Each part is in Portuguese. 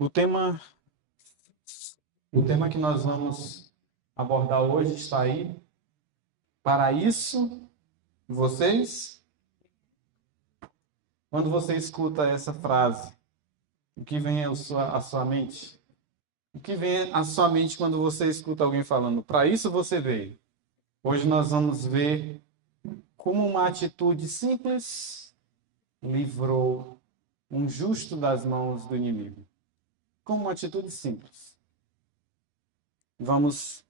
O tema, o tema que nós vamos abordar hoje está aí. Para isso, vocês, quando você escuta essa frase, o que vem à sua mente? O que vem à sua mente quando você escuta alguém falando, para isso você veio? Hoje nós vamos ver como uma atitude simples livrou um justo das mãos do inimigo. Como uma atitude simples. Vamos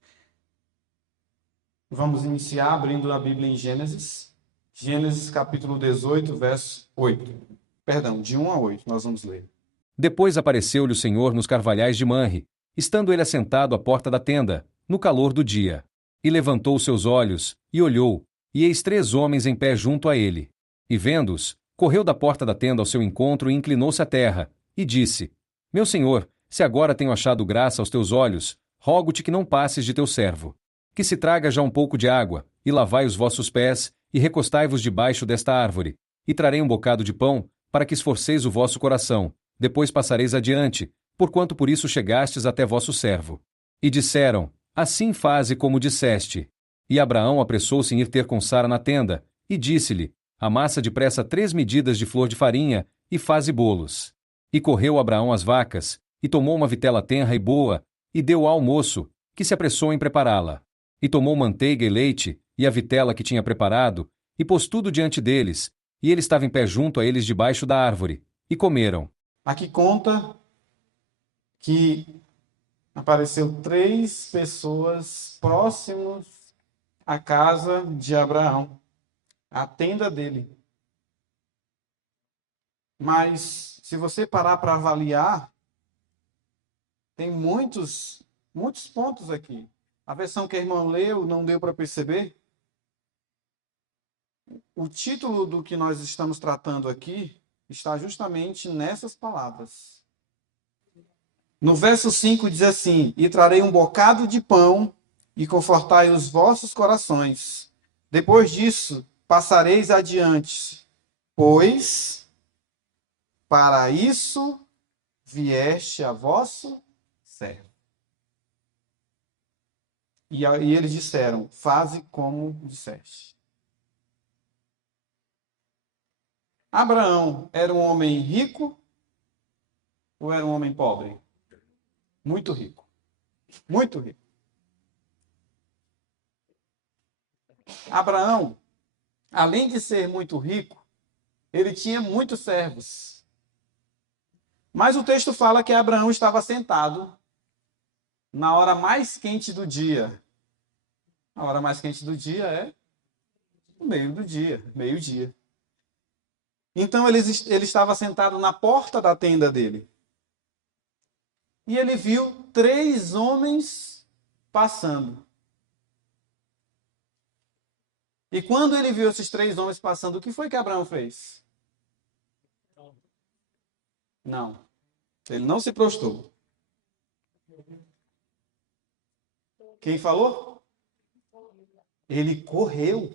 iniciar abrindo a Bíblia em Gênesis. Gênesis capítulo 18, verso 8. Perdão, de 1 a 8, nós vamos ler. Depois apareceu-lhe o Senhor nos carvalhais de Manre, estando ele assentado à porta da tenda, no calor do dia. E levantou seus olhos, e olhou, e eis 3 homens em pé junto a ele. E vendo-os, correu da porta da tenda ao seu encontro e inclinou-se à terra, e disse: Meu senhor, se agora tenho achado graça aos teus olhos, rogo-te que não passes de teu servo. Que se traga já um pouco de água, e lavai os vossos pés, e recostai-vos debaixo desta árvore, e trarei um bocado de pão, para que esforceis o vosso coração. Depois passareis adiante, porquanto por isso chegastes até vosso servo. E disseram: Assim faze como disseste. E Abraão apressou-se em ir ter com Sara na tenda, e disse-lhe: Amassa depressa 3 medidas de flor de farinha, e faze bolos. E correu Abraão às vacas, e tomou uma vitela tenra e boa, e deu ao moço, que se apressou em prepará-la. E tomou manteiga e leite, e a vitela que tinha preparado, e pôs tudo diante deles, e ele estava em pé junto a eles debaixo da árvore, e comeram. Aqui conta que apareceu 3 pessoas próximas à casa de Abraão, à tenda dele. Mas se você parar para avaliar, tem muitos pontos aqui. A versão que a irmã leu não deu para perceber. O título do que nós estamos tratando aqui está justamente nessas palavras. No verso 5 diz assim: E trarei um bocado de pão e confortai os vossos corações. Depois disso, passareis adiante, pois para isso vieste a vosso servo. E eles disseram: Faze como disseste. Abraão era um homem rico ou era um homem pobre? Muito rico. Muito rico. Abraão, além de ser muito rico, ele tinha muitos servos. Mas o texto fala que Abraão estava sentado na hora mais quente do dia. A hora mais quente do dia é no meio do dia, meio-dia. Então ele estava sentado na porta da tenda dele. E ele viu 3 homens passando. E quando ele viu esses 3 homens passando, o que foi que Abraão fez? Não. Ele não se prostrou. Quem falou? Ele correu.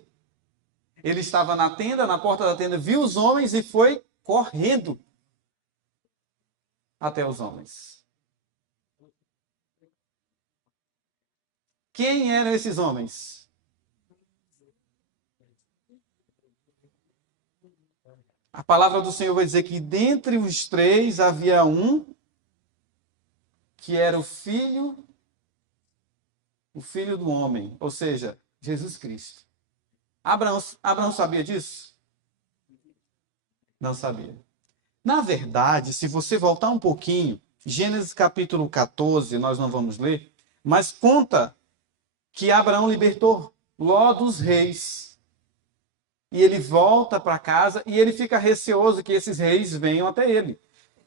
Ele estava na tenda, na porta da tenda, viu os homens e foi correndo até os homens. Quem eram esses homens? A palavra do Senhor vai dizer que dentre os 3 havia um que era o filho do homem, ou seja, Jesus Cristo. Abraão sabia disso? Não sabia. Na verdade, se você voltar um pouquinho, Gênesis capítulo 14, nós não vamos ler, mas conta que Abraão libertou Ló dos reis. E ele volta para casa e ele fica receoso que esses reis venham até ele.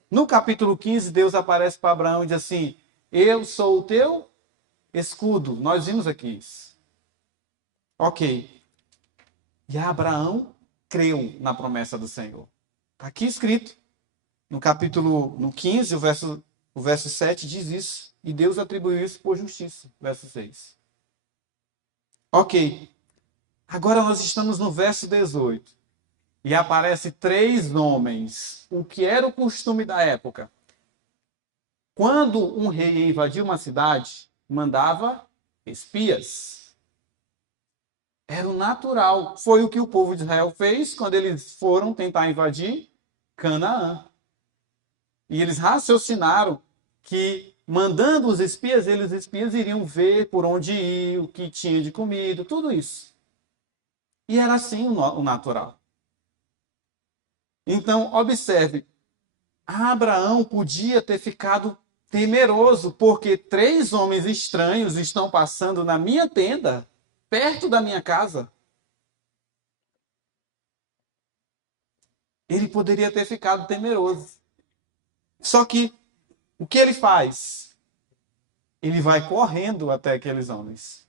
No capítulo 15, Deus aparece para Abraão e diz assim: Eu sou o teu escudo. Nós vimos aqui isso. Ok. E Abraão creu na promessa do Senhor. Está aqui escrito. No 15, o verso 7 diz isso. E Deus atribuiu isso por justiça. Verso 6. Ok. Agora nós estamos no verso 18. E aparece 3 homens. O que era o costume da época? Quando um rei ia invadir uma cidade, mandava espias. Era o natural. Foi o que o povo de Israel fez quando eles foram tentar invadir Canaã. E eles raciocinaram que, mandando os espias iriam ver por onde ir, o que tinha de comida, tudo isso. E era assim o natural. Então, observe, Abraão podia ter ficado temeroso, porque 3 homens estranhos estão passando na minha tenda, perto da minha casa. Ele poderia ter ficado temeroso. Só que, o que ele faz? Ele vai correndo até aqueles homens.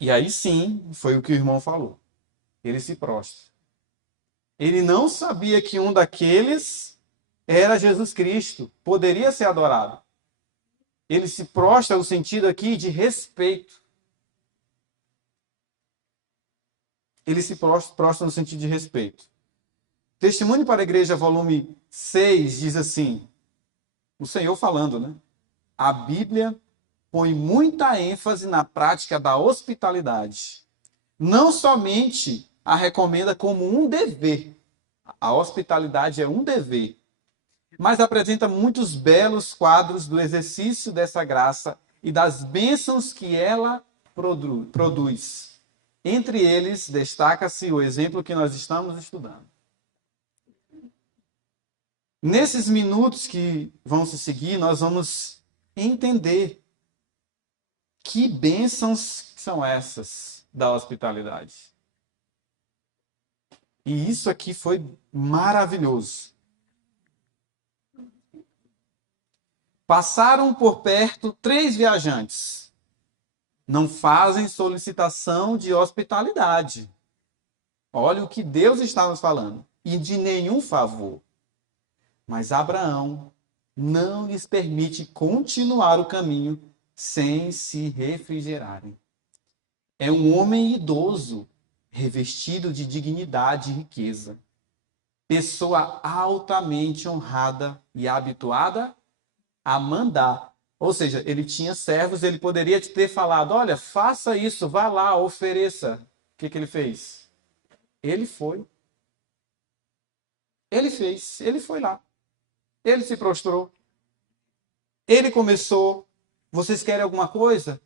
E aí sim, foi o que o irmão falou. Ele se prostra. Ele não sabia que um daqueles era Jesus Cristo, poderia ser adorado. Ele se prostra no sentido aqui de respeito. Ele se prostra no sentido de respeito. Testemunho para a Igreja, volume 6, diz assim, o Senhor falando, né? A Bíblia põe muita ênfase na prática da hospitalidade. Não somente a recomenda como um dever. A hospitalidade é um dever. Mas apresenta muitos belos quadros do exercício dessa graça e das bênçãos que ela produz. Entre eles, destaca-se o exemplo que nós estamos estudando. Nesses minutos que vão se seguir, nós vamos entender que bênçãos são essas da hospitalidade. E isso aqui foi maravilhoso. Passaram por perto 3 viajantes. Não fazem solicitação de hospitalidade. Olha o que Deus está nos falando. E de nenhum favor. Mas Abraão não lhes permite continuar o caminho sem se refrigerarem. É um homem idoso, revestido de dignidade e riqueza. Pessoa altamente honrada e habituada a mandar. Ou seja, ele tinha servos, ele poderia ter falado, olha, faça isso, vá lá, ofereça. O que ele fez? Ele foi. Ele fez, ele foi lá. Ele se prostrou. Ele começou, vocês querem alguma coisa?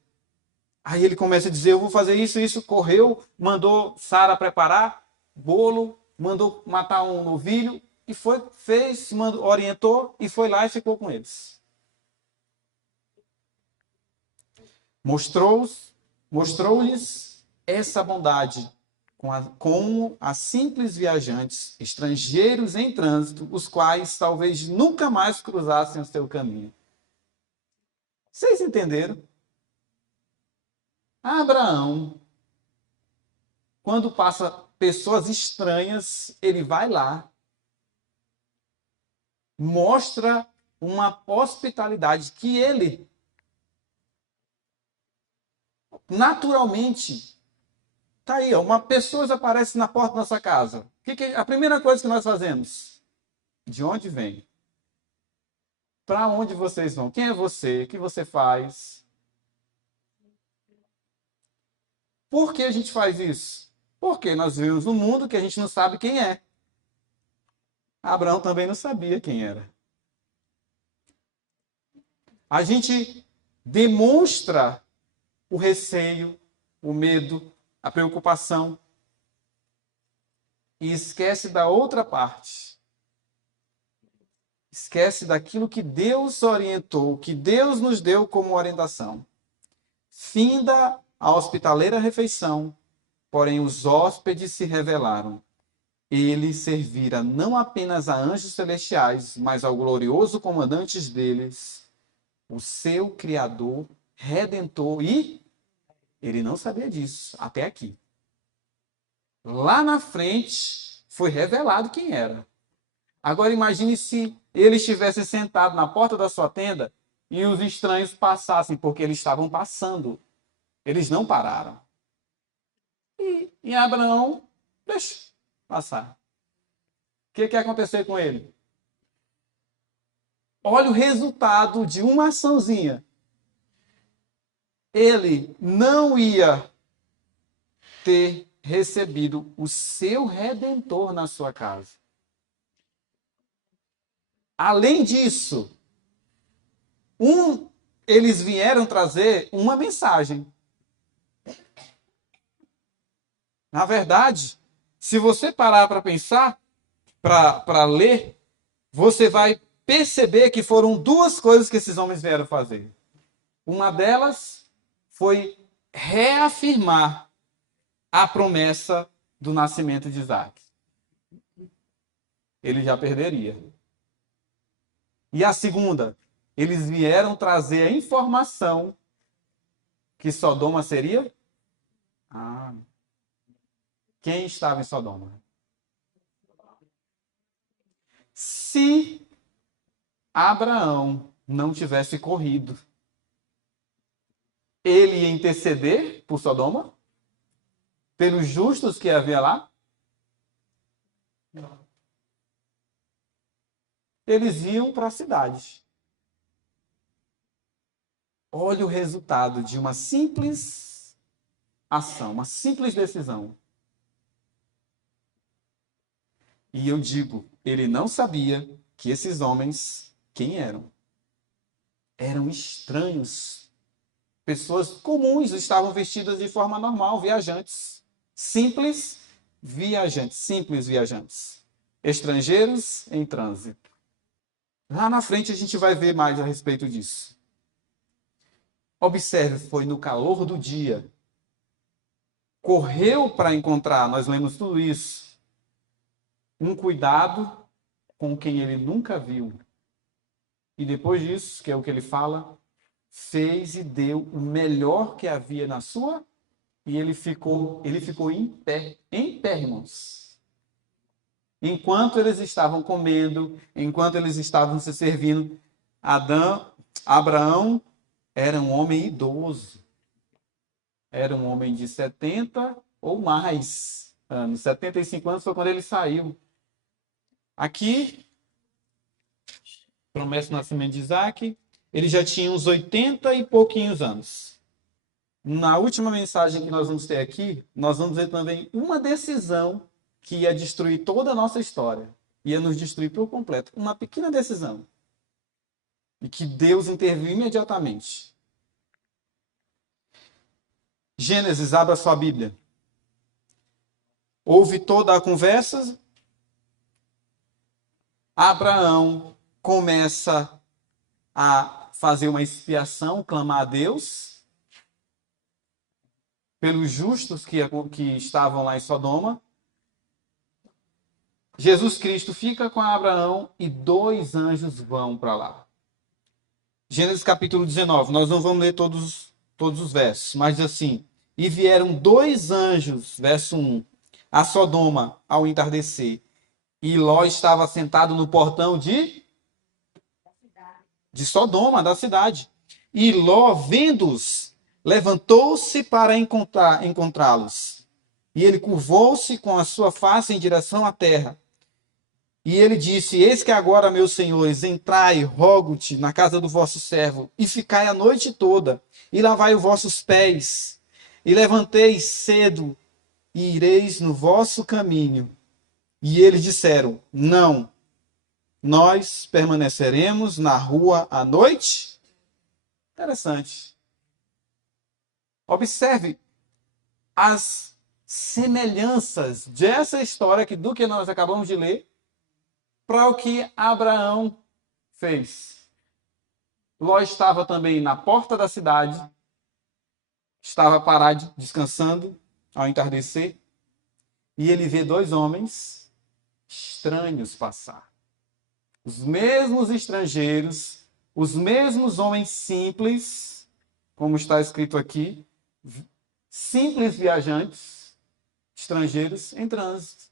Aí ele começa a dizer, eu vou fazer isso, isso. Correu, mandou Sara preparar bolo, mandou matar um novilho, e foi, fez, orientou, e foi lá e ficou com eles. Mostrou-lhes essa bondade com as simples viajantes, estrangeiros em trânsito, os quais talvez nunca mais cruzassem o seu caminho. Vocês entenderam? Abraão, quando passa pessoas estranhas, ele vai lá, mostra uma hospitalidade que ele naturalmente tá aí, ó, uma pessoa aparece na porta da nossa casa. A primeira coisa que nós fazemos? De onde vem? Para onde vocês vão? Quem é você? O que você faz? Por que a gente faz isso? Porque nós vivemos num mundo que a gente não sabe quem é. Abraão também não sabia quem era. A gente demonstra o receio, o medo, a preocupação e esquece da outra parte. Esquece daquilo que Deus orientou, que Deus nos deu como orientação. Finda a hospitaleira refeição, porém os hóspedes se rebelaram. Ele servira não apenas a anjos celestiais, mas ao glorioso comandante deles, o seu Criador, Redentor, e ele não sabia disso até aqui. Lá na frente foi revelado quem era. Agora imagine se ele estivesse sentado na porta da sua tenda e os estranhos passassem, porque eles estavam passando. Eles não pararam. E Abraão, deixa passar. O que ia acontecer com ele? Olha o resultado de uma açãozinha. Ele não ia ter recebido o seu Redentor na sua casa. Além disso, eles vieram trazer uma mensagem. Na verdade, se você parar para pensar, para ler, você vai perceber que foram duas coisas que esses homens vieram fazer. Uma delas foi reafirmar a promessa do nascimento de Isaac. Ele já perderia. E a segunda, eles vieram trazer a informação que Sodoma seria? Quem estava em Sodoma? Se Abraão não tivesse corrido, ele ia interceder por Sodoma? Pelos justos que havia lá? Não. Eles iam para a cidade. Olha o resultado de uma simples ação, uma simples decisão. E eu digo, ele não sabia que esses homens, quem eram? Eram estranhos. Pessoas comuns, estavam vestidas de forma normal, viajantes. Simples viajantes. Estrangeiros em trânsito. Lá na frente a gente vai ver mais a respeito disso. Observe, foi no calor do dia. Correu para encontrar, nós lemos tudo isso. Um cuidado com quem ele nunca viu. E depois disso, que é o que ele fala, fez e deu o melhor que havia na sua, e ele ficou em pé, irmãos. Enquanto eles estavam comendo, enquanto eles estavam se servindo, Abraão era um homem idoso. Era um homem de 70 ou mais anos. 75 anos foi quando ele saiu. Aqui, promessa do nascimento de Isaac, ele já tinha uns 80 e pouquinhos anos. Na última mensagem que nós vamos ter aqui, nós vamos ver também uma decisão que ia destruir toda a nossa história. Ia nos destruir por completo. Uma pequena decisão. E que Deus interviu imediatamente. Gênesis, abra sua Bíblia. Houve toda a conversa. Abraão começa a fazer uma expiação, clamar a Deus pelos justos que estavam lá em Sodoma. Jesus Cristo fica com Abraão e 2 anjos vão para lá. Gênesis capítulo 19, nós não vamos ler todos os versos, mas assim, e vieram 2 anjos, verso 1, a Sodoma ao entardecer, e Ló estava sentado no portão de Sodoma, da cidade. E Ló, vendo-os, levantou-se para encontrá-los. E ele curvou-se com a sua face em direção à terra. E ele disse: eis que agora, meus senhores, entrai, rogo-te, na casa do vosso servo, e ficai a noite toda, e lavai os vossos pés, e levanteis cedo, e ireis no vosso caminho. E eles disseram: não, nós permaneceremos na rua à noite. Interessante. Observe as semelhanças dessa história do que nós acabamos de ler para o que Abraão fez. Ló estava também na porta da cidade, estava parado, descansando ao entardecer, e ele vê 2 homens estranhos passar. Os mesmos estrangeiros, os mesmos homens simples, como está escrito aqui, simples viajantes, estrangeiros em trânsito.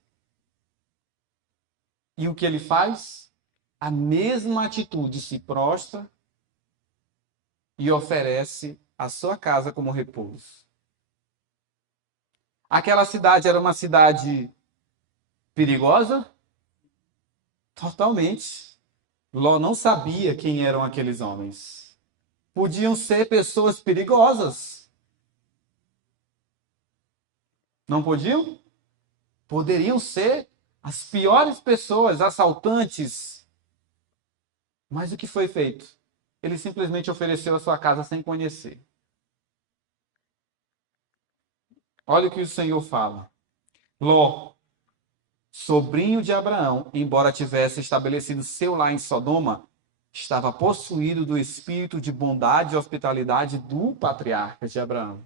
E o que ele faz? A mesma atitude, se prostra e oferece a sua casa como repouso. Aquela cidade era uma cidade perigosa? Totalmente. Ló não sabia quem eram aqueles homens. Podiam ser pessoas perigosas. Não podiam? Poderiam ser as piores pessoas, assaltantes. Mas o que foi feito? Ele simplesmente ofereceu a sua casa sem conhecer. Olha o que o Senhor fala. Ló, sobrinho de Abraão, embora tivesse estabelecido seu lar em Sodoma, estava possuído do espírito de bondade e hospitalidade do patriarca de Abraão.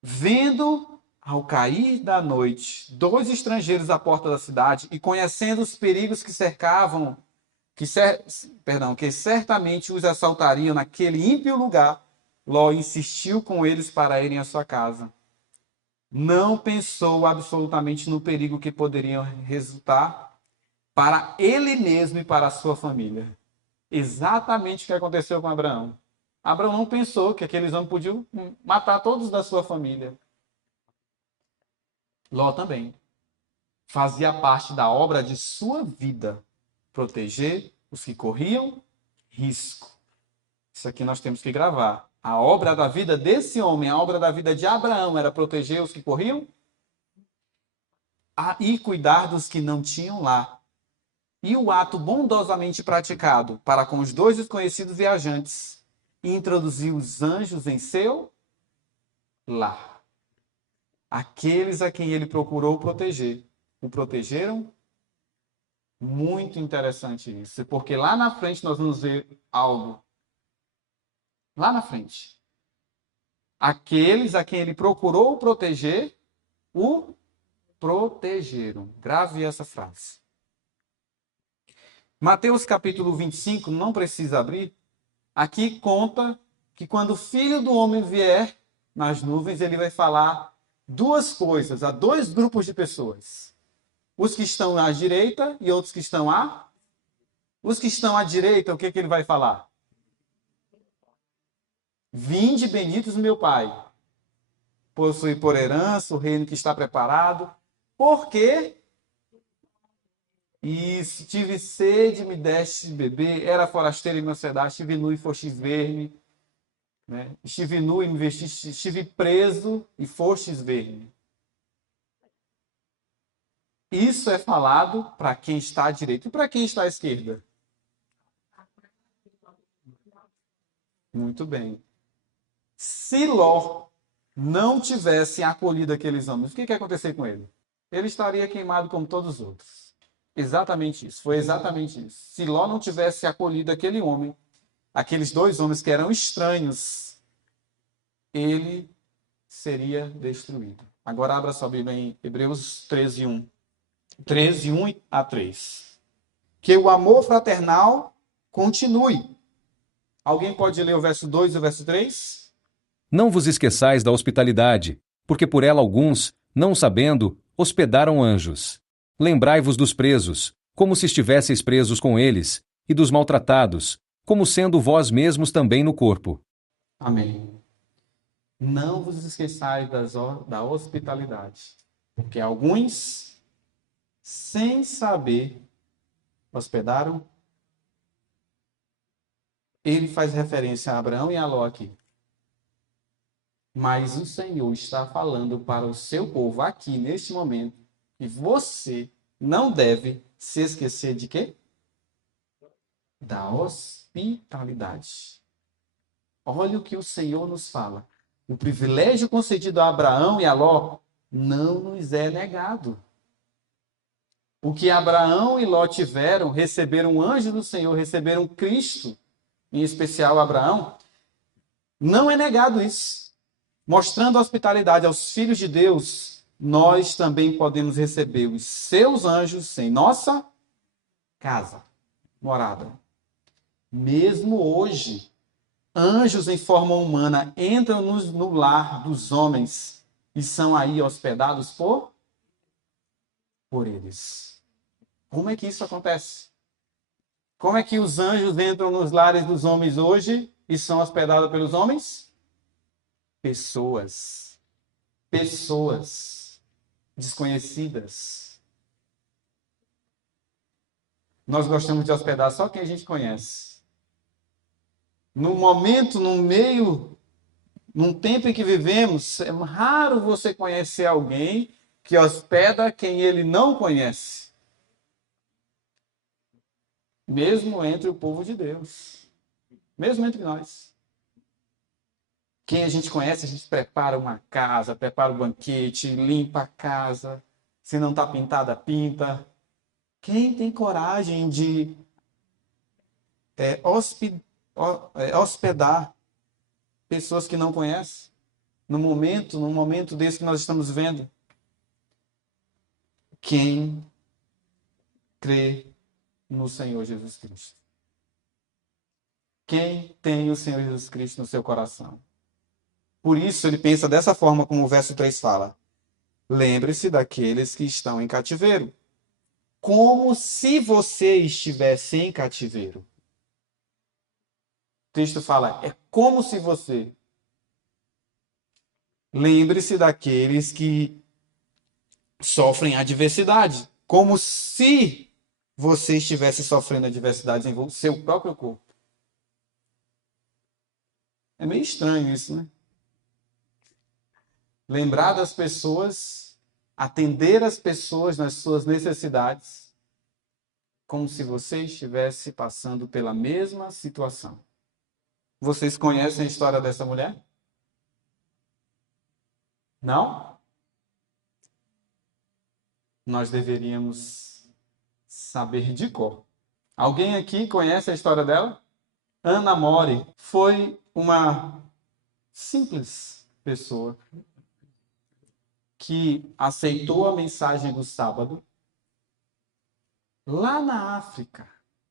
Vendo, ao cair da noite, dois estrangeiros à porta da cidade e conhecendo os perigos que cercavam, que certamente os assaltariam naquele ímpio lugar, Ló insistiu com eles para irem à sua casa. Não pensou absolutamente no perigo que poderiam resultar para ele mesmo e para a sua família. Exatamente o que aconteceu com Abraão. Abraão não pensou que aqueles homens podiam matar todos da sua família. Ló também. Fazia parte da obra de sua vida proteger os que corriam risco. Isso aqui nós temos que gravar. A obra da vida desse homem, a obra da vida de Abraão era proteger os que corriam e cuidar dos que não tinham lá. E o ato bondosamente praticado para com os dois desconhecidos viajantes, introduzir os anjos em seu lar. Aqueles a quem ele procurou proteger, o protegeram. Muito interessante isso, porque lá na frente nós vamos ver algo. Lá na frente. Aqueles a quem ele procurou proteger, o protegeram. Grave essa frase. Mateus capítulo 25, não precisa abrir. Aqui conta que quando o Filho do Homem vier nas nuvens, ele vai falar duas coisas a dois grupos de pessoas. Os que estão à direita e outros que estão à... Os que estão à direita, o que ele vai falar? Vinde benditos meu Pai. Possui por herança o reino que está preparado. Porque isso, tive sede, me deste de beber, era forasteiro e me hospedaste, estive nu e fostes ver-me, né? Estive nu e me vestiste, estive preso e fostes ver-me. Isso é falado para quem está à direita e para quem está à esquerda. Muito bem. Se Ló não tivesse acolhido aqueles homens, o que ia acontecer com ele? Ele estaria queimado como todos os outros. Exatamente isso. Foi exatamente isso. Se Ló não tivesse acolhido aquele homem, aqueles dois homens que eram estranhos, ele seria destruído. Agora abra sua Bíblia em Hebreus 13, 1. 13, 1 a 3. Que o amor fraternal continue. Alguém pode ler o verso 2 e o verso 3? Não vos esqueçais da hospitalidade, porque por ela alguns, não sabendo, hospedaram anjos. Lembrai-vos dos presos, como se estivesseis presos com eles, e dos maltratados, como sendo vós mesmos também no corpo. Amém. Não vos esqueçais da hospitalidade, porque alguns, sem saber, hospedaram. Ele faz referência a Abraão e a Ló aqui. Mas o Senhor está falando para o seu povo aqui, neste momento, que você não deve se esquecer de quê? Da hospitalidade. Olha o que o Senhor nos fala. O privilégio concedido a Abraão e a Ló não nos é negado. O que Abraão e Ló tiveram, receberam um anjo do Senhor, receberam Cristo, em especial Abraão, não é negado isso. Mostrando hospitalidade aos filhos de Deus, nós também podemos receber os seus anjos em nossa casa, morada. Mesmo hoje, anjos em forma humana entram no lar dos homens e são aí hospedados por eles. Como é que isso acontece? Como é que os anjos entram nos lares dos homens hoje e são hospedados pelos homens? Pessoas desconhecidas. Nós gostamos de hospedar só quem a gente conhece. No momento, no meio, num tempo em que vivemos, é raro você conhecer alguém que hospeda quem ele não conhece. Mesmo entre o povo de Deus. Mesmo entre nós. Quem a gente conhece, a gente prepara uma casa, prepara um banquete, limpa a casa. Se não está pintada, pinta. Quem tem coragem de hospedar pessoas que não conhecem? Num momento desse que nós estamos vendo. Quem crê no Senhor Jesus Cristo? Quem tem o Senhor Jesus Cristo no seu coração? Por isso ele pensa dessa forma, como o verso 3 fala. Lembre-se daqueles que estão em cativeiro. Como se você estivesse em cativeiro. O texto fala, é como se você. Lembre-se daqueles que sofrem adversidade. Como se você estivesse sofrendo adversidades em seu próprio corpo. É meio estranho isso, né? Lembrar das pessoas, atender as pessoas nas suas necessidades, como se você estivesse passando pela mesma situação. Vocês conhecem a história dessa mulher? Não? Nós deveríamos saber de cor. Alguém aqui conhece a história dela? Ana Mori foi uma simples pessoa que aceitou a mensagem do sábado lá na África.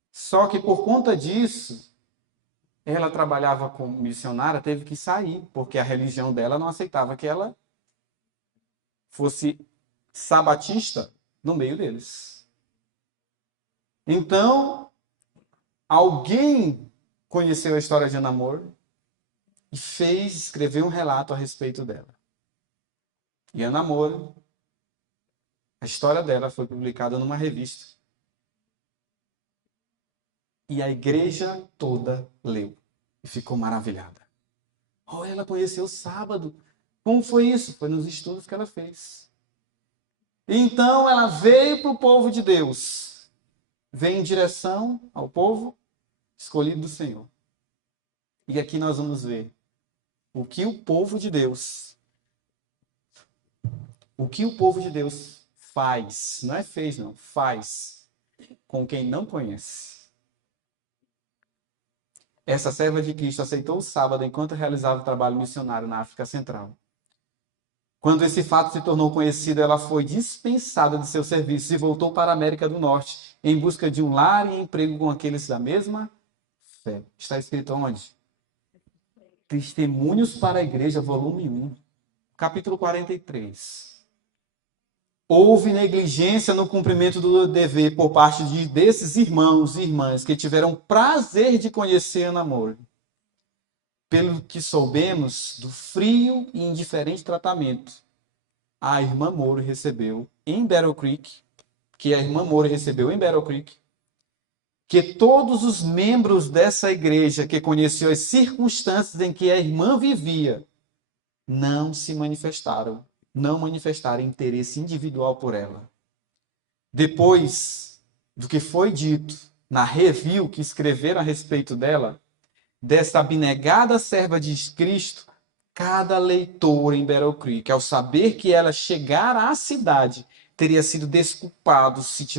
Só que por conta disso, ela trabalhava como missionária, teve que sair, porque a religião dela não aceitava que ela fosse sabatista no meio deles. Então, alguém conheceu a história de Ana Moore e escreveu um relato a respeito dela. E Ana Moore, a história dela foi publicada numa revista. E a igreja toda leu e ficou maravilhada. Oh, ela conheceu o sábado. Como foi isso? Foi nos estudos que ela fez. Então ela veio para o povo de Deus. Veio em direção ao povo escolhido do Senhor. E aqui nós vamos ver o que o povo de Deus faz, não é fez não, faz com quem não conhece. Essa serva de Cristo aceitou o sábado enquanto realizava o trabalho missionário na África Central. Quando esse fato se tornou conhecido, ela foi dispensada de seus serviços e voltou para a América do Norte, em busca de um lar e emprego com aqueles da mesma fé. Está escrito onde? Testemunhos para a Igreja, volume 1, capítulo 43. Houve negligência no cumprimento do dever por parte desses irmãos e irmãs que tiveram prazer de conhecer Ana Moore. Pelo que soubemos do frio e indiferente tratamento, a irmã Moore recebeu em Battle Creek, que todos os membros dessa igreja que conheceu as circunstâncias em que a irmã vivia, não manifestaram interesse individual por ela. Depois do que foi dito na review que escreveram a respeito dela, dessa abnegada serva de Cristo, cada leitor em Battle Creek, ao saber que ela chegara à cidade, teria sido desculpado se lhe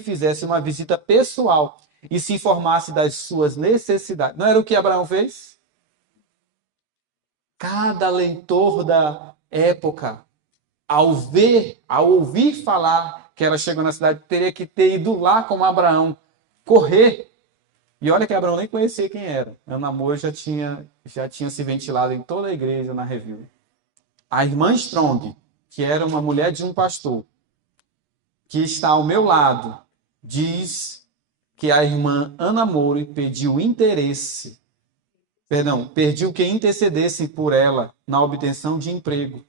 fizesse uma visita pessoal e se informasse das suas necessidades. Não era o que Abraão fez? Cada leitor da época, ao ouvir falar que ela chegou na cidade, teria que ter ido lá como Abraão, correr. E olha que Abraão nem conhecia quem era. Ana Moore já tinha se ventilado em toda a igreja na review. A irmã Strong, que era uma mulher de um pastor, que está ao meu lado, diz que a irmã Ana Moore pediu que intercedesse por ela na obtenção de emprego.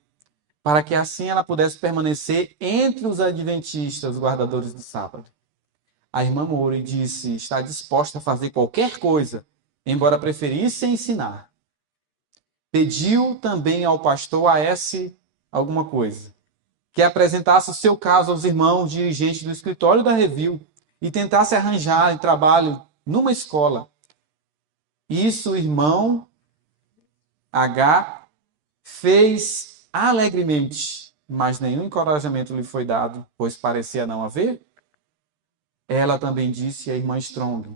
para que assim ela pudesse permanecer entre os adventistas, os guardadores do sábado. A irmã Moore disse estar disposta a fazer qualquer coisa, embora preferisse ensinar. Pediu também ao pastor A.S. alguma coisa, que apresentasse o seu caso aos irmãos dirigentes do escritório da Review e tentasse arranjar trabalho numa escola. Isso o irmão H fez alegremente, mas nenhum encorajamento lhe foi dado, pois parecia não haver. Ela também disse à irmã Strong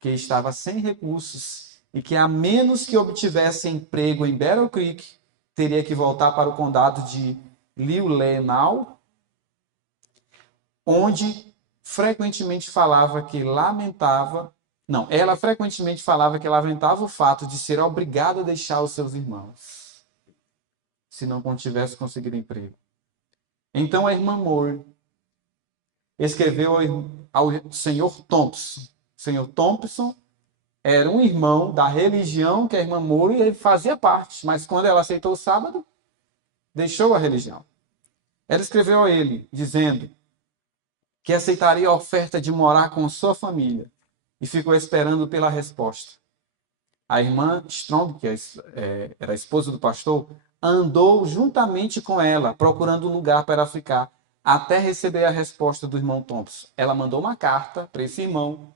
que estava sem recursos e que, a menos que obtivesse emprego em Battle Creek, teria que voltar para o condado de Liulenau, onde frequentemente falava que lamentava. Não, ela frequentemente falava que lamentava o fato de ser obrigada a deixar os seus irmãos, se não tivesse conseguido emprego. Então a irmã Moore escreveu ao Sr. Thompson. O Sr. Thompson era um irmão da religião que a irmã Moore fazia parte, mas quando ela aceitou o sábado, deixou a religião. Ela escreveu a ele, dizendo que aceitaria a oferta de morar com sua família e ficou esperando pela resposta. A irmã Strong, que era a esposa do pastor, andou juntamente com ela, procurando um lugar para ficar, até receber a resposta do irmão Thompson. Ela mandou uma carta para esse irmão,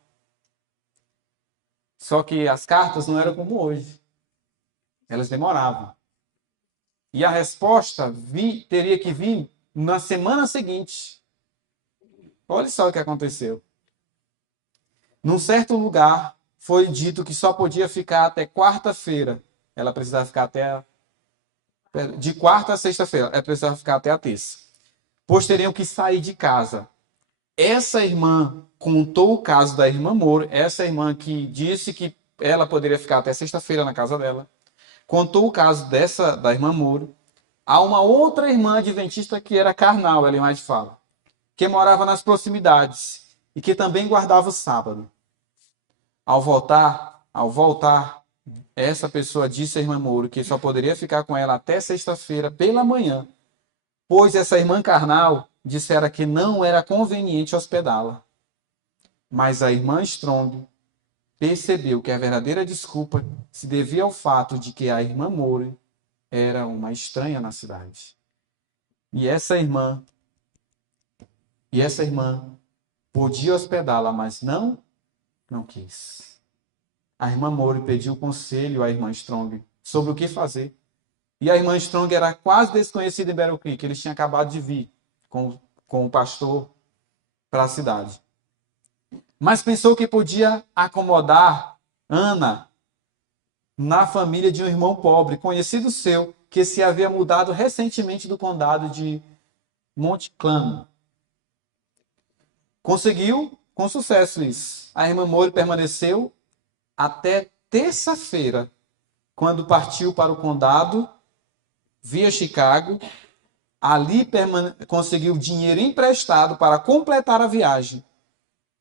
só que as cartas não eram como hoje. Elas demoravam. E a resposta teria que vir na semana seguinte. Olha só o que aconteceu. Num certo lugar, foi dito que só podia ficar até quarta-feira. Ela precisava ficar até... De quarta a sexta-feira, ela precisava ficar até a terça. Pois teriam que sair de casa. Essa irmã contou o caso da irmã Moore, essa irmã que disse que ela poderia ficar até sexta-feira na casa dela, contou o caso da irmã Moore a uma outra irmã adventista que era carnal, ela mais fala, que morava nas proximidades e que também guardava o sábado. Ao voltar, essa pessoa disse à irmã Moore que só poderia ficar com ela até sexta-feira pela manhã, pois essa irmã carnal dissera que não era conveniente hospedá-la. Mas a irmã Strong percebeu que a verdadeira desculpa se devia ao fato de que a irmã Moore era uma estranha na cidade. E essa irmã podia hospedá-la, mas não quis. A irmã Moore pediu conselho à irmã Strong sobre o que fazer. E a irmã Strong era quase desconhecida em Battle Creek. Eles tinham acabado de vir com o pastor para a cidade. Mas pensou que podia acomodar Ana na família de um irmão pobre, conhecido seu, que se havia mudado recentemente do condado de Montclair. Conseguiu com sucesso isso. A irmã Moore permaneceu até terça-feira, quando partiu para o condado via Chicago. Ali conseguiu dinheiro emprestado para completar a viagem.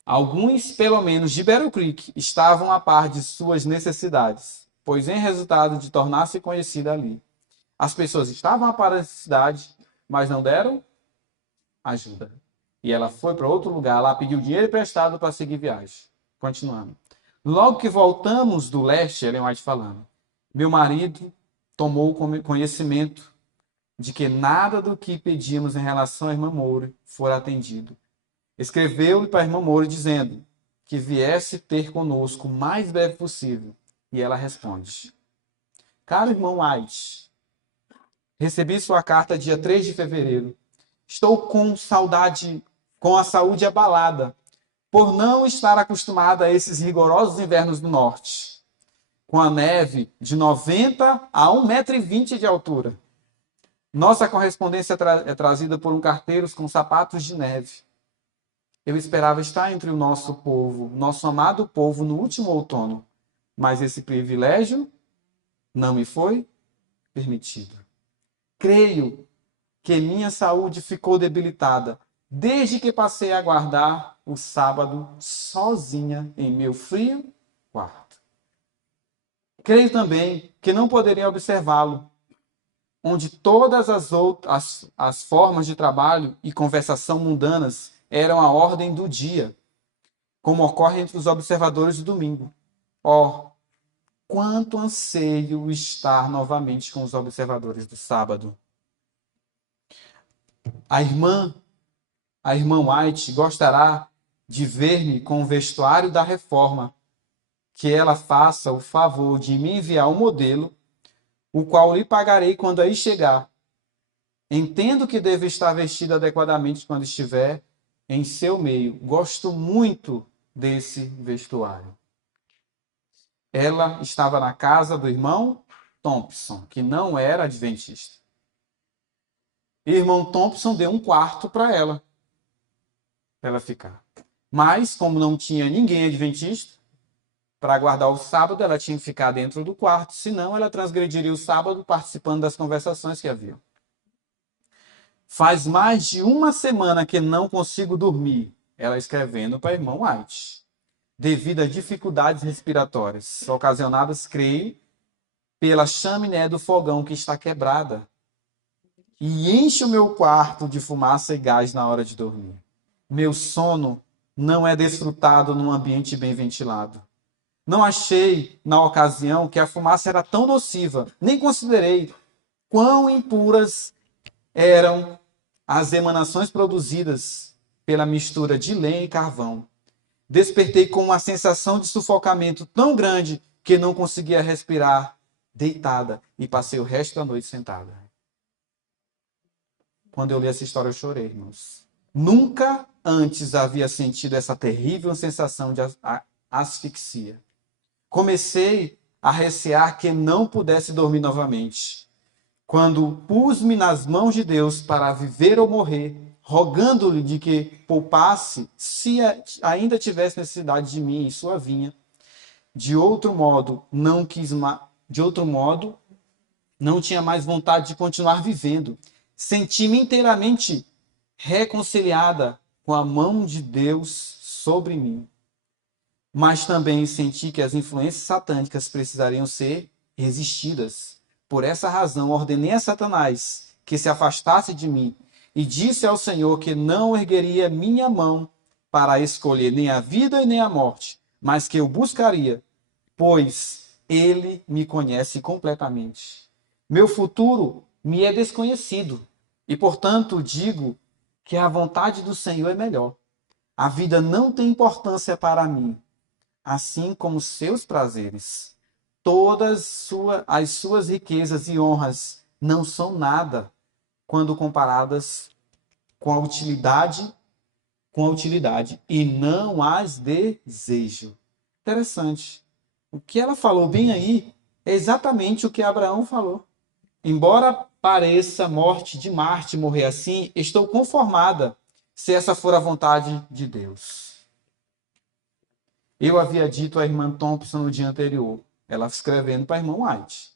Alguns, pelo menos, de Battle Creek estavam a par de suas necessidades, pois em resultado de tornar-se conhecida ali, as pessoas estavam a par da necessidade, mas não deram ajuda. E ela foi para outro lugar, lá pediu dinheiro emprestado para seguir viagem. Continuando. Logo que voltamos do leste, Ellen White falando, meu marido tomou conhecimento de que nada do que pedimos em relação à irmã Moore fora atendido. Escreveu-lhe para a irmã Moore dizendo que viesse ter conosco o mais breve possível. E ela responde: caro irmão White, recebi sua carta dia 3 de fevereiro. Estou com a saúde abalada, por não estar acostumada a esses rigorosos invernos do norte, com a neve de 90 a 1,20 m de altura. Nossa correspondência é trazida por um carteiro com sapatos de neve. Eu esperava estar entre o nosso povo, nosso amado povo, no último outono, mas esse privilégio não me foi permitido. Creio que minha saúde ficou debilitada desde que passei a guardar o sábado sozinha em meu frio quarto. Creio também que não poderia observá-lo onde todas as formas de trabalho e conversação mundanas eram a ordem do dia, como ocorre entre os observadores do domingo. Ó, quanto anseio estar novamente com os observadores do sábado. A irmã White gostará de ver-me com o vestuário da reforma, que ela faça o favor de me enviar um modelo, o qual lhe pagarei quando aí chegar. Entendo que devo estar vestido adequadamente quando estiver em seu meio. Gosto muito desse vestuário. Ela estava na casa do irmão Thompson, que não era adventista. E o irmão Thompson deu um quarto para ela ficar. Mas, como não tinha ninguém adventista, para guardar o sábado, ela tinha que ficar dentro do quarto, senão ela transgrediria o sábado participando das conversações que havia. Faz mais de uma semana que não consigo dormir, ela escrevendo para a irmã White, devido a dificuldades respiratórias, ocasionadas, creio, pela chaminé do fogão que está quebrada, e enche o meu quarto de fumaça e gás na hora de dormir. Meu sono não é desfrutado num ambiente bem ventilado. Não achei, na ocasião, que a fumaça era tão nociva, nem considerei quão impuras eram as emanações produzidas pela mistura de lenha e carvão. Despertei com uma sensação de sufocamento tão grande que não conseguia respirar deitada e passei o resto da noite sentada. Quando eu li essa história, eu chorei, irmãos. Nunca antes havia sentido essa terrível sensação de asfixia. Comecei a recear que não pudesse dormir novamente. Quando pus-me nas mãos de Deus para viver ou morrer, rogando-lhe de que poupasse, se ainda tivesse necessidade de mim em sua vinha. De outro modo, não tinha mais vontade de continuar vivendo. Senti-me inteiramente reconciliada com a mão de Deus sobre mim. Mas também senti que as influências satânicas precisariam ser resistidas. Por essa razão, ordenei a Satanás que se afastasse de mim e disse ao Senhor que não ergueria minha mão para escolher nem a vida e nem a morte, mas que eu buscaria, pois ele me conhece completamente. Meu futuro me é desconhecido e, portanto, digo que a vontade do Senhor é melhor. A vida não tem importância para mim, assim como seus prazeres. Todas as suas riquezas e honras não são nada quando comparadas com a utilidade, e não as desejo. Interessante. O que ela falou bem aí é exatamente o que Abraão falou. Embora pareça morte de Marte morrer assim, estou conformada se essa for a vontade de Deus. Eu havia dito à irmã Thompson no dia anterior, ela escrevendo para a irmã White.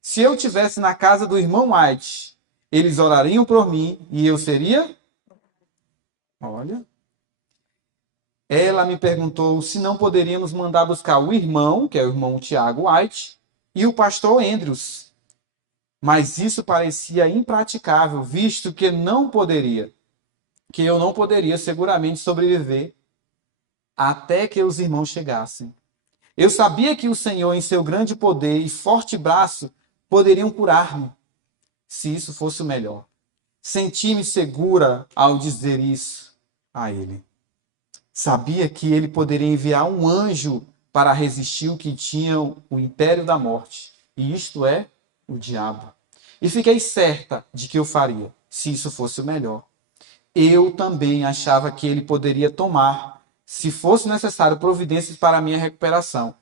Se eu estivesse na casa do irmão White, eles orariam por mim e eu seria? Olha. Ela me perguntou se não poderíamos mandar buscar o irmão, que é o irmão Tiago White, e o pastor Andrews. Mas isso parecia impraticável, visto que eu não poderia seguramente sobreviver até que os irmãos chegassem. Eu sabia que o Senhor, em seu grande poder e forte braço, poderiam curar-me, se isso fosse o melhor. Senti-me segura ao dizer isso a ele. Sabia que ele poderia enviar um anjo para resistir o que tinha o império da morte, e isto é, o diabo. E fiquei certa de que eu faria, se isso fosse o melhor. Eu também achava que ele poderia tomar, se fosse necessário, providências para a minha recuperação.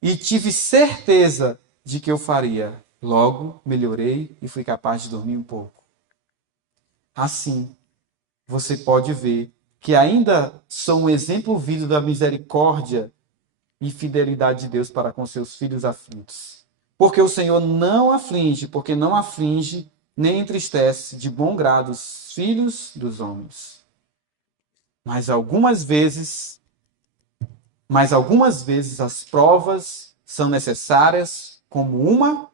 E tive certeza de que eu faria. Logo, melhorei e fui capaz de dormir um pouco. Assim, você pode ver que ainda sou um exemplo vivo da misericórdia e fidelidade de Deus para com seus filhos aflitos. Porque o Senhor não aflige, nem entristece de bom grado os filhos dos homens. Mas algumas vezes as provas são necessárias como uma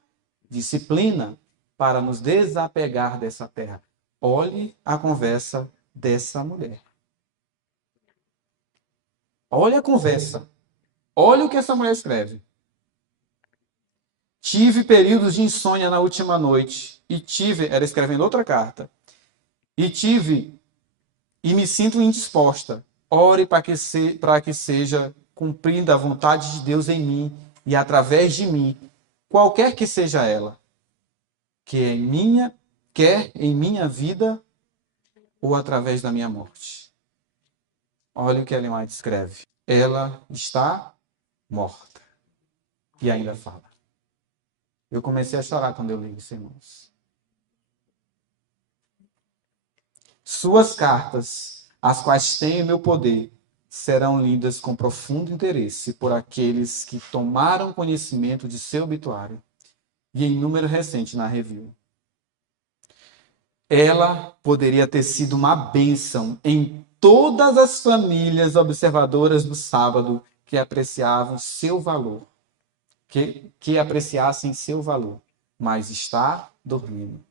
disciplina, para nos desapegar dessa terra. Olhe a conversa dessa mulher. Olha a conversa. Olha o que essa mulher escreve. Tive períodos de insônia na última noite. Ela escrevendo outra carta. E me sinto indisposta. Ore para que seja cumprida a vontade de Deus em mim e através de mim, qualquer que seja ela, quer em minha vida ou através da minha morte. Olha o que Ellen White escreve. Ela está morta. E ainda fala. Eu comecei a chorar quando eu li isso, irmãos. Suas cartas, as quais têm o meu poder, serão lidas com profundo interesse por aqueles que tomaram conhecimento de seu obituário e em número recente na review. Ela poderia ter sido uma bênção em todas as famílias observadoras do sábado que apreciavam seu valor, que apreciassem seu valor, mas está dormindo.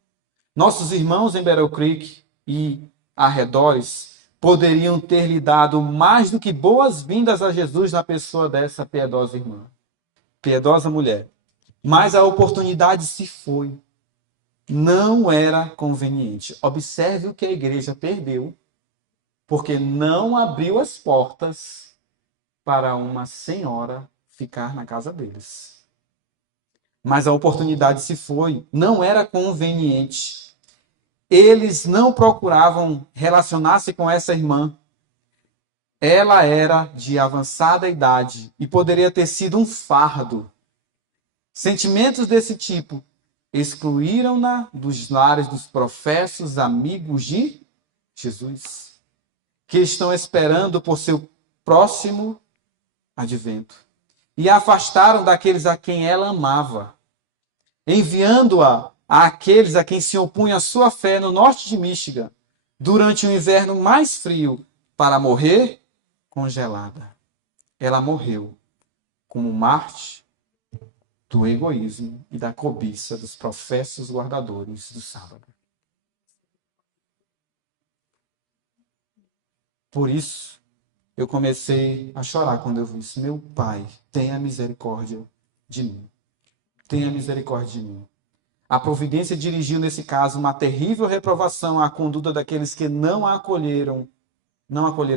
Nossos irmãos em Battle Creek e arredores poderiam ter lhe dado mais do que boas-vindas a Jesus na pessoa dessa piedosa irmã, piedosa mulher. Mas a oportunidade se foi. Não era conveniente. Observe o que a igreja perdeu, porque não abriu as portas para uma senhora ficar na casa deles. Mas a oportunidade se foi. Não era conveniente. Eles não procuravam relacionar-se com essa irmã. Ela era de avançada idade e poderia ter sido um fardo. Sentimentos desse tipo excluíram-na dos lares dos professos amigos de Jesus, que estão esperando por seu próximo advento, e a afastaram daqueles a quem ela amava, enviando-a àqueles a quem se opunha à sua fé no norte de Michigan, durante o inverno mais frio, para morrer congelada. Ela morreu como Marte do egoísmo e da cobiça dos professos guardadores do sábado. Por isso, eu comecei a chorar quando eu vi isso. Meu Pai, tenha misericórdia de mim. Tenha misericórdia de mim. A providência dirigiu, nesse caso, uma terrível reprovação à conduta daqueles que não acolheram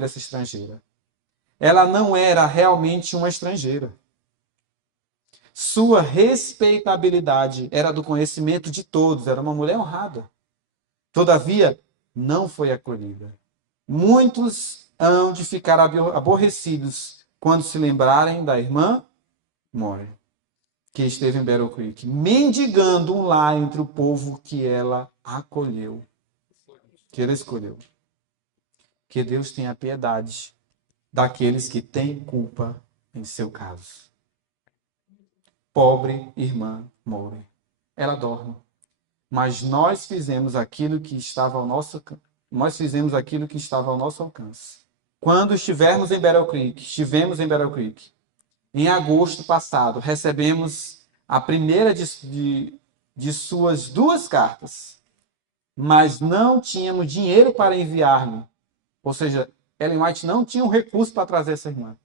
essa estrangeira. Ela não era realmente uma estrangeira. Sua respeitabilidade era do conhecimento de todos, era uma mulher honrada. Todavia, não foi acolhida. Muitos hão de ficar aborrecidos quando se lembrarem da irmã More, que esteve em Battle Creek, mendigando um lar entre o povo que ela acolheu, que ela escolheu. Que Deus tenha piedade daqueles que têm culpa em seu caso. Pobre irmã More. Ela dorme. Mas nós fizemos aquilo que estava ao nosso alcance. Quando estivemos em Battle Creek, em agosto passado, recebemos a primeira de suas 2 cartas, mas não tínhamos dinheiro para enviar-lhe. Ou seja, Ellen White não tinha um recurso para trazer essa irmã.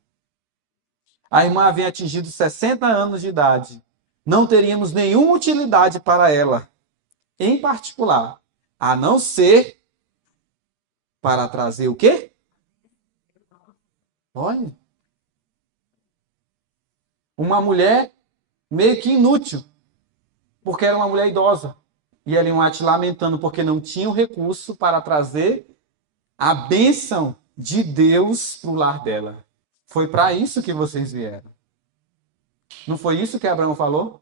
A irmã havia atingido 60 anos de idade. Não teríamos nenhuma utilidade para ela, em particular, a não ser para trazer o quê? Olha. Uma mulher meio que inútil, porque era uma mulher idosa. E Ellen White lamentando porque não tinha o recurso para trazer a bênção de Deus para o lar dela. Foi para isso que vocês vieram. Não foi isso que Abraão falou?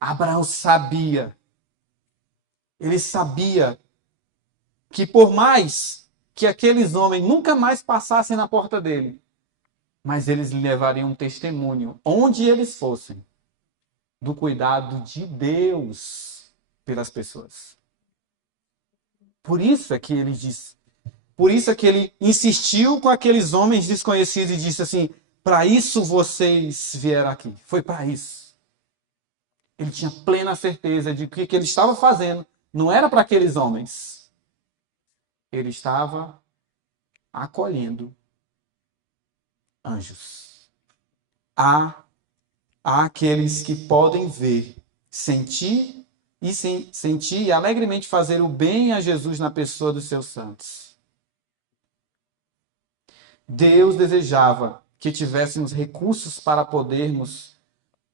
Abraão sabia. Ele sabia que por mais que aqueles homens nunca mais passassem na porta dele, mas eles lhe levariam um testemunho, onde eles fossem, do cuidado de Deus pelas pessoas. Por isso é que ele disse, por isso é que ele insistiu com aqueles homens desconhecidos e disse assim: para isso vocês vieram aqui. Foi para isso. Ele tinha plena certeza de que o que ele estava fazendo não era para aqueles homens. Ele estava acolhendo anjos. Há aqueles que podem ver, sentir e alegremente fazer o bem a Jesus na pessoa dos seus santos. Deus desejava que tivéssemos recursos para podermos,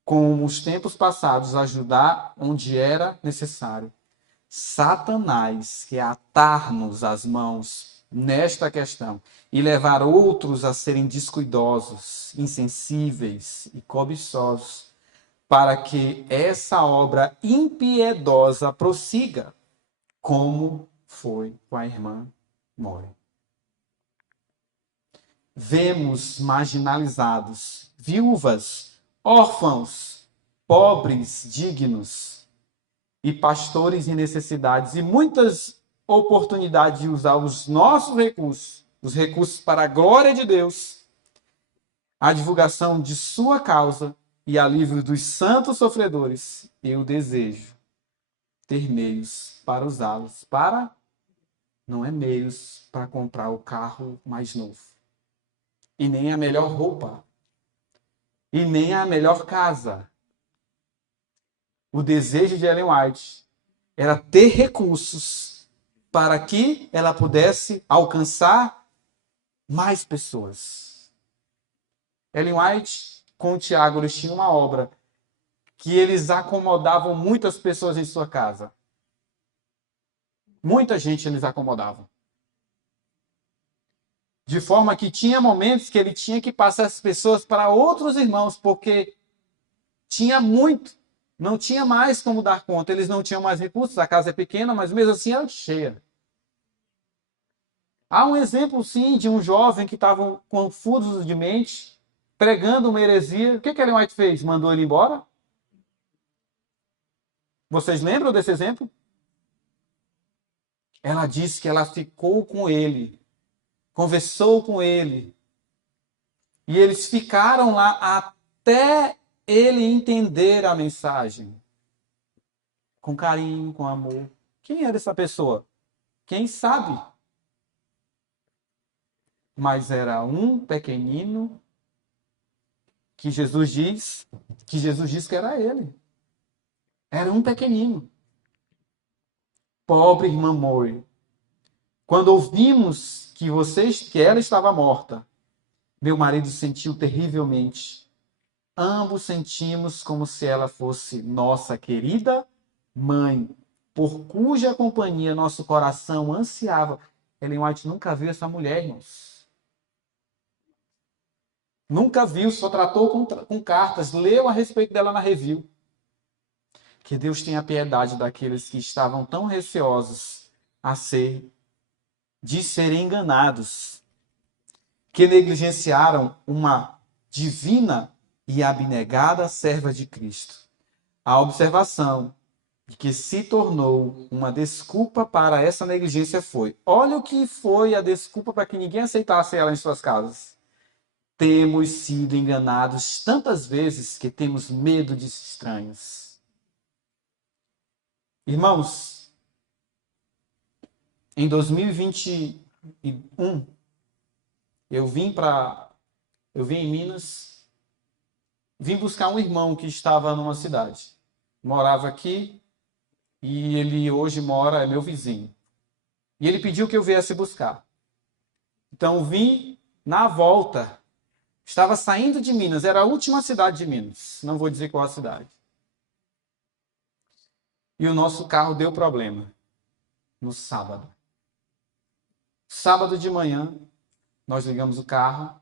como os tempos passados, ajudar onde era necessário. Satanás quer atar-nos as mãos nesta questão e levar outros a serem descuidosos, insensíveis e cobiçosos, para que essa obra impiedosa prossiga, como foi com a irmã More. Vemos marginalizados, viúvas, órfãos, pobres dignos e pastores em necessidades e muitas oportunidades de usar os nossos recursos, os recursos para a glória de Deus, a divulgação de sua causa e alívio dos santos sofredores. Eu desejo ter meios para usá-los, não é meios para comprar o carro mais novo, e nem a melhor roupa, e nem a melhor casa. O desejo de Ellen White era ter recursos para que ela pudesse alcançar mais pessoas. Ellen White, com o Tiago, eles tinham uma obra que eles acomodavam muitas pessoas em sua casa. Muita gente eles acomodavam. De forma que tinha momentos que ele tinha que passar as pessoas para outros irmãos, porque tinha muito. Não tinha mais como dar conta. Eles não tinham mais recursos. A casa é pequena, mas mesmo assim era cheia. Há um exemplo, sim, de um jovem que estava confuso de mente, pregando uma heresia. O que Ellen White fez? Mandou ele embora? Vocês lembram desse exemplo? Ela disse que ela ficou com ele, conversou com ele, e eles ficaram lá até ele entender a mensagem. Com carinho, com amor. Quem era essa pessoa? Quem sabe? Mas era um pequenino que Jesus diz que era ele. Era um pequenino. Pobre irmã More. Quando ouvimos que ela estava morta, meu marido sentiu terrivelmente. Ambos sentimos como se ela fosse nossa querida mãe, por cuja companhia nosso coração ansiava. Ellen White nunca viu essa mulher, irmãos. Nunca viu, só tratou com cartas, leu a respeito dela na review. Que Deus tenha piedade daqueles que estavam tão receosos de serem enganados, que negligenciaram uma divina e abnegada serva de Cristo. A observação de que se tornou uma desculpa para essa negligência foi: olha o que foi a desculpa para que ninguém aceitasse ela em suas casas. Temos sido enganados tantas vezes que temos medo de estranhos. Irmãos, em 2021, eu vim em Minas, vim buscar um irmão que estava numa cidade. Morava aqui e ele hoje é meu vizinho. E ele pediu que eu viesse buscar. Então vim na volta. Estava saindo de Minas, era a última cidade de Minas. Não vou dizer qual a cidade. E o nosso carro deu problema no sábado. Sábado de manhã, nós ligamos o carro.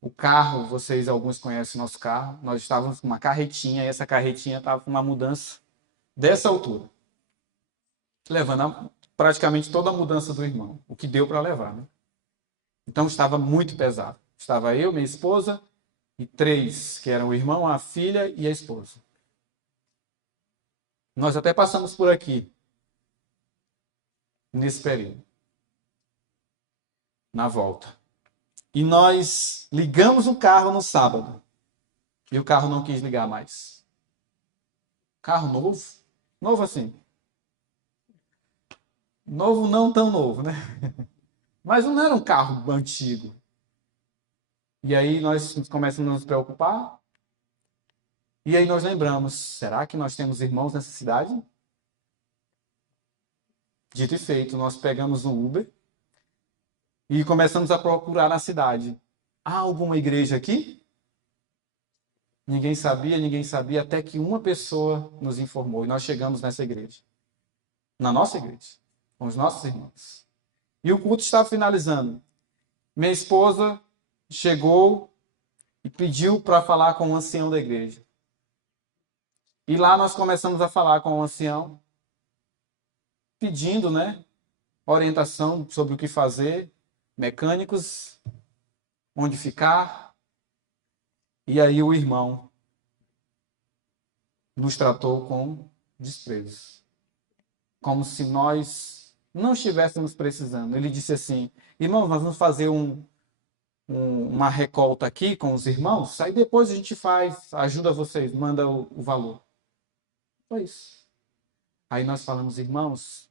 O carro, vocês alguns conhecem o nosso carro. Nós estávamos com uma carretinha e essa carretinha estava com uma mudança dessa altura. Levando praticamente toda a mudança do irmão. O que deu para levar, né? Então estava muito pesado. Estava eu, minha esposa e 3, que eram o irmão, a filha e a esposa. Nós até passamos por aqui, nesse período, na volta. E nós ligamos o carro no sábado. E o carro não quis ligar mais. Carro novo. Novo assim. Novo não tão novo, né? Mas não era um carro antigo. E aí nós começamos a nos preocupar. E aí nós lembramos, será que nós temos irmãos nessa cidade? Dito e feito, nós pegamos um Uber e começamos a procurar na cidade. Há alguma igreja aqui? Ninguém sabia, até que uma pessoa nos informou. E nós chegamos nessa igreja. Na nossa igreja. Com os nossos irmãos. E o culto estava finalizando. Minha esposa chegou e pediu para falar com o ancião da igreja. E lá nós começamos a falar com o ancião, pedindo, né, orientação sobre o que fazer, mecânicos, onde ficar. E aí o irmão nos tratou com desprezo, como se nós não estivéssemos precisando. Ele disse assim: irmãos, nós vamos fazer uma recolta aqui com os irmãos, aí depois a gente faz, ajuda vocês, manda o valor. Foi isso. Aí nós falamos, irmãos,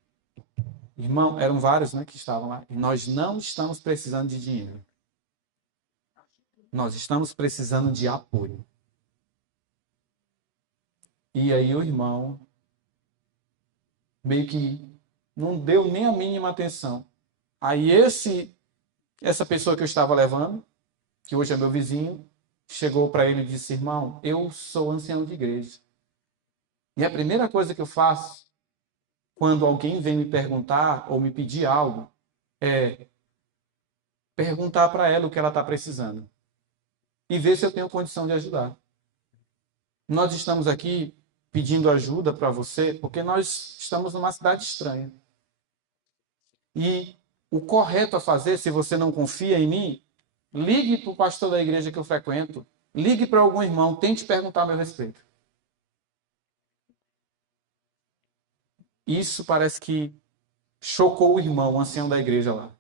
eram vários, né, que estavam lá, e nós não estamos precisando de dinheiro. Nós estamos precisando de apoio. E aí o irmão meio que não deu nem a mínima atenção. Aí essa pessoa que eu estava levando, que hoje é meu vizinho, chegou para ele e disse: irmão, eu sou ancião de igreja. E a primeira coisa que eu faço quando alguém vem me perguntar ou me pedir algo é perguntar para ela o que ela está precisando e ver se eu tenho condição de ajudar. Nós estamos aqui pedindo ajuda para você porque nós estamos numa cidade estranha. E o correto a fazer, se você não confia em mim, ligue para o pastor da igreja que eu frequento, ligue para algum irmão, tente perguntar a meu respeito. Isso parece que chocou o irmão, o ancião da igreja lá.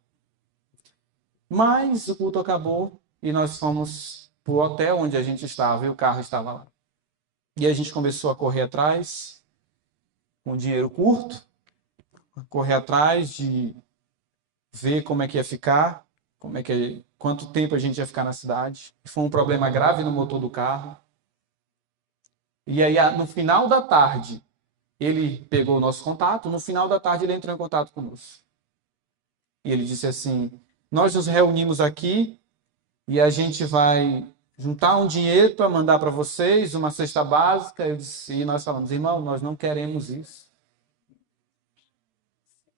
Mas o culto acabou e nós fomos para o hotel onde a gente estava e o carro estava lá. E a gente começou a correr atrás, com dinheiro curto, a correr atrás de ver como é que ia ficar, quanto tempo a gente ia ficar na cidade. Foi um problema grave no motor do carro. E aí, no final da tarde, ele pegou o nosso contato. No final da tarde, ele entrou em contato conosco. E ele disse assim: nós nos reunimos aqui e a gente vai juntar um dinheiro para mandar para vocês, uma cesta básica. E nós falamos: irmão, nós não queremos isso.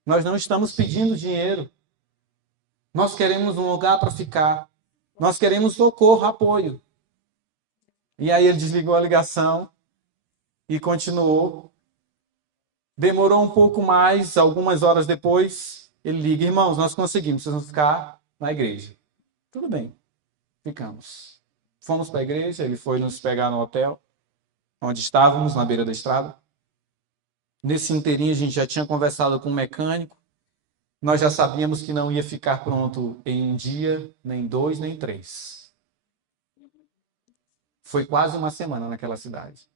Nós não estamos pedindo dinheiro. Nós queremos um lugar para ficar. Nós queremos socorro, apoio. E aí ele desligou a ligação e continuou. Demorou um pouco mais, algumas horas depois, ele liga: irmãos, nós conseguimos, vocês vão ficar na igreja. Tudo bem, ficamos. Fomos para a igreja, ele foi nos pegar no hotel, onde estávamos, na beira da estrada. Nesse inteirinho a gente já tinha conversado com um mecânico. Nós já sabíamos que não ia ficar pronto em um dia, nem 2, nem 3. Foi quase uma semana naquela cidade.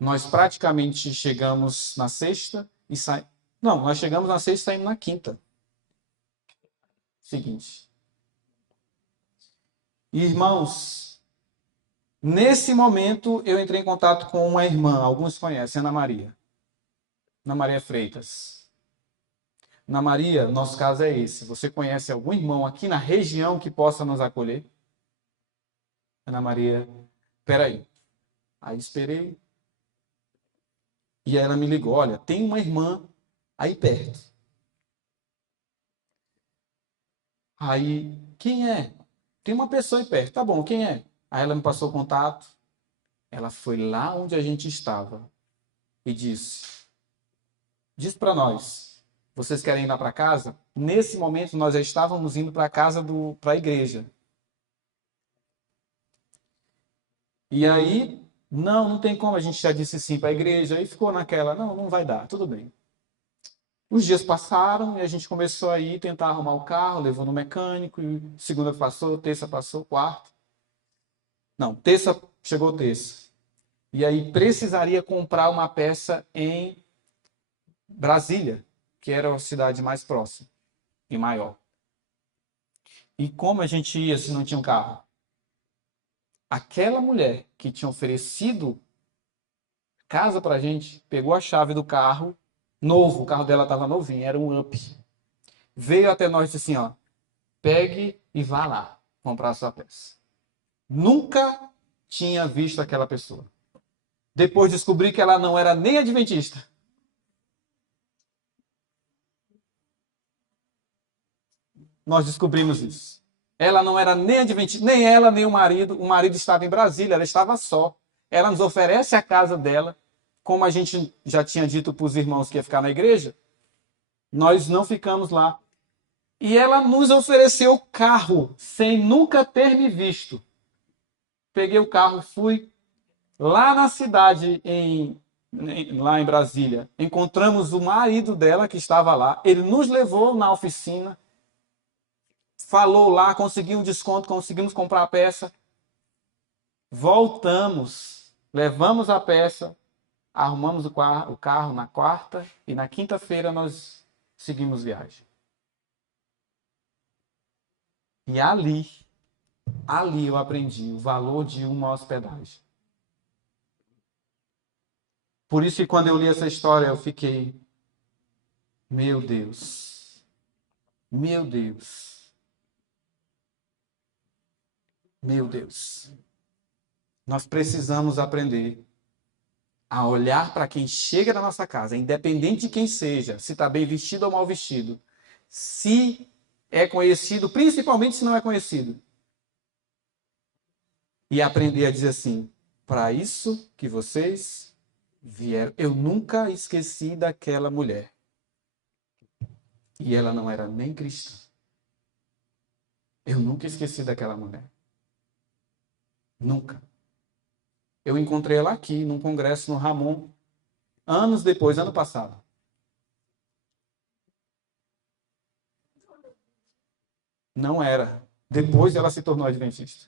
Nós praticamente chegamos na sexta e saímos. Não, nós chegamos na sexta e saímos na quinta. Seguinte. Irmãos, nesse momento eu entrei em contato com uma irmã, alguns conhecem, Ana Maria. Ana Maria Freitas. Ana Maria, nosso caso é esse. Você conhece algum irmão aqui na região que possa nos acolher? Ana Maria, peraí. Aí esperei. E ela me ligou: olha, tem uma irmã aí perto. Aí, quem é? Tem uma pessoa aí perto. Tá bom, quem é? Aí ela me passou o contato. Ela foi lá onde a gente estava e disse para nós: vocês querem ir lá para casa? Nesse momento nós já estávamos indo para casa para a igreja. E aí, não tem como, a gente já disse sim para a igreja, aí ficou naquela: não vai dar, tudo bem. Os dias passaram e a gente começou a ir tentar arrumar o carro, levou no mecânico, e segunda passou, terça passou, quarta. Não, chegou terça. E aí precisaria comprar uma peça em Brasília, que era a cidade mais próxima e maior. E como a gente ia se não tinha um carro? Aquela mulher que tinha oferecido casa pra gente, pegou a chave do carro, novo, o carro dela estava novinho, era um Up. Veio até nós e disse assim, ó, pegue e vá lá comprar a sua peça. Nunca tinha visto aquela pessoa. Depois descobri que ela não era nem adventista. Nós descobrimos isso. Ela não era nem adventista, nem ela, nem o marido. O marido estava em Brasília, ela estava só. Ela nos oferece a casa dela. Como a gente já tinha dito para os irmãos que ia ficar na igreja, nós não ficamos lá. E ela nos ofereceu carro, sem nunca ter me visto. Peguei o carro, fui lá na cidade, lá em Brasília. Encontramos o marido dela que estava lá. Ele nos levou na oficina, falou lá, conseguiu um desconto, conseguimos comprar a peça. Voltamos, levamos a peça, arrumamos o carro na quarta e na quinta-feira nós seguimos viagem. E ali eu aprendi o valor de uma hospedagem. Por isso que quando eu li essa história eu fiquei, meu Deus, meu Deus, meu Deus. Nós precisamos aprender a olhar para quem chega na nossa casa, independente de quem seja, se está bem vestido ou mal vestido, se é conhecido, principalmente se não é conhecido, e aprender a dizer assim, para isso que vocês vieram. Eu nunca esqueci daquela mulher. E ela não era nem cristã. Eu nunca esqueci daquela mulher. Nunca. Eu encontrei ela aqui, num congresso no Ramon, anos depois, ano passado. Não era. Depois ela se tornou adventista.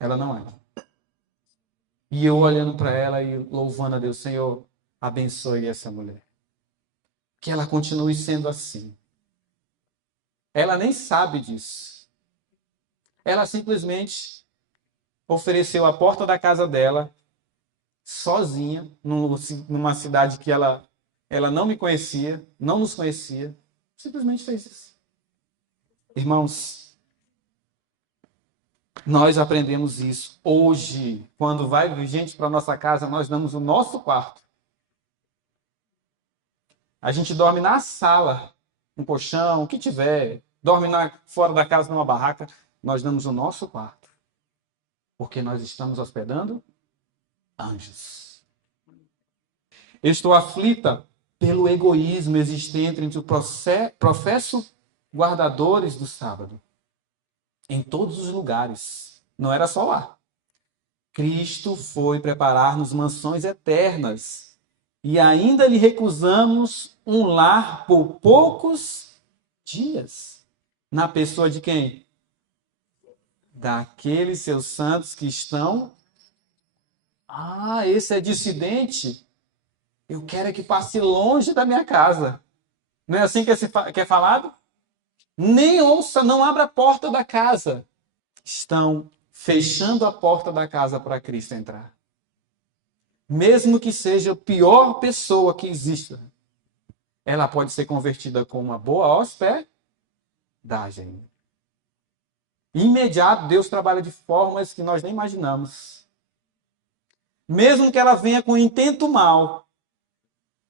Ela não era. E eu olhando para ela e louvando a Deus, Senhor, abençoe essa mulher. Que ela continue sendo assim. Ela nem sabe disso. Ela simplesmente ofereceu a porta da casa dela, sozinha, numa cidade que ela não me conhecia, não nos conhecia. Simplesmente fez isso. Irmãos, nós aprendemos isso. Hoje, quando vai gente para nossa casa, nós damos o nosso quarto. A gente dorme na sala, um colchão, o que tiver. Dorme fora da casa numa barraca. Nós damos o nosso quarto. Porque nós estamos hospedando anjos. Eu estou aflita pelo egoísmo existente entre os professos guardadores do sábado. Em todos os lugares. Não era só lá. Cristo foi preparar-nos mansões eternas. E ainda lhe recusamos um lar por poucos dias. Na pessoa de quem? Daqueles seus santos que estão... Ah, esse é dissidente. Eu quero é que passe longe da minha casa. Não é assim que é falado? Nem ouça, não abra a porta da casa. Estão fechando a porta da casa para Cristo entrar. Mesmo que seja a pior pessoa que exista, ela pode ser convertida com uma boa hospedagem. Imediato, Deus trabalha de formas que nós nem imaginamos. Mesmo que ela venha com intento mal,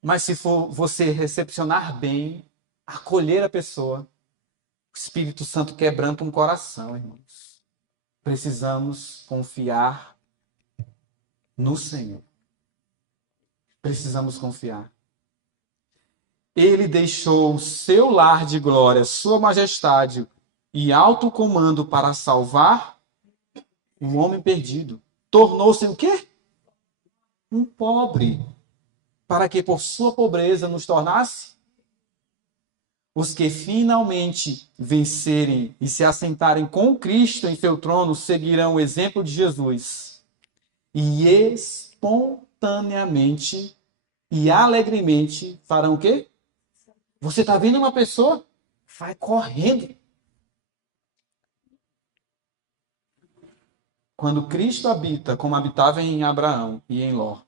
mas se for você recepcionar bem, acolher a pessoa, o Espírito Santo quebranta um coração, irmãos. Precisamos confiar no Senhor. Precisamos confiar. Ele deixou o seu lar de glória, sua majestade e alto comando para salvar o homem perdido. Tornou-se o quê? Um pobre. Para que por sua pobreza nos tornasse os que finalmente vencerem e se assentarem com Cristo em seu trono seguirão o exemplo de Jesus e espontaneamente e alegremente farão o quê? Você está vendo uma pessoa? Vai correndo. Quando Cristo habita, como habitava em Abraão e em Ló,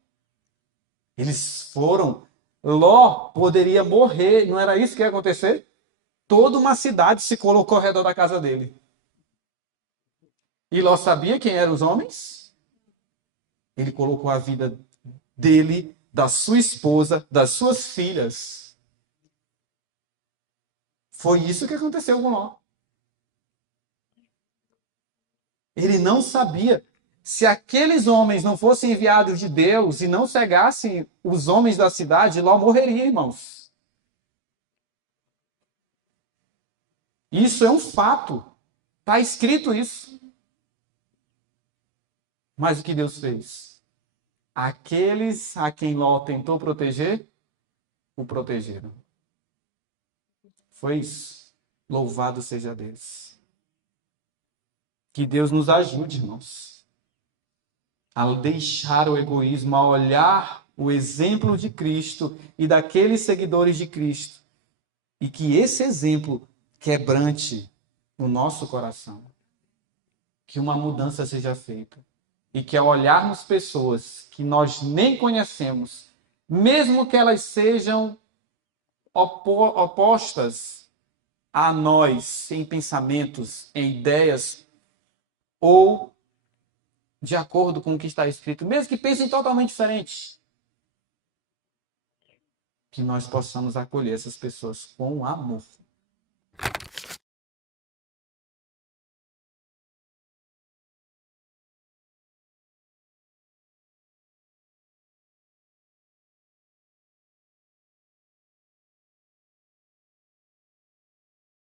eles foram. Ló poderia morrer, não era isso que ia acontecer? Toda uma cidade se colocou ao redor da casa dele. E Ló sabia quem eram os homens? Ele colocou a vida dele, da sua esposa, das suas filhas. Foi isso que aconteceu com Ló. Ele não sabia. Se aqueles homens não fossem enviados de Deus e não cegassem os homens da cidade, Ló morreria, irmãos. Isso é um fato. Está escrito isso. Mas o que Deus fez? Aqueles a quem Ló tentou proteger, o protegeram. Foi isso. Louvado seja Deus. Que Deus nos ajude, irmãos, a deixar o egoísmo, a olhar o exemplo de Cristo e daqueles seguidores de Cristo. E que esse exemplo quebrante no nosso coração. Que uma mudança seja feita. E que ao olharmos pessoas que nós nem conhecemos, mesmo que elas sejam opostas a nós em pensamentos, em ideias, ou de acordo com o que está escrito, mesmo que pensem totalmente diferente, que nós possamos acolher essas pessoas com amor.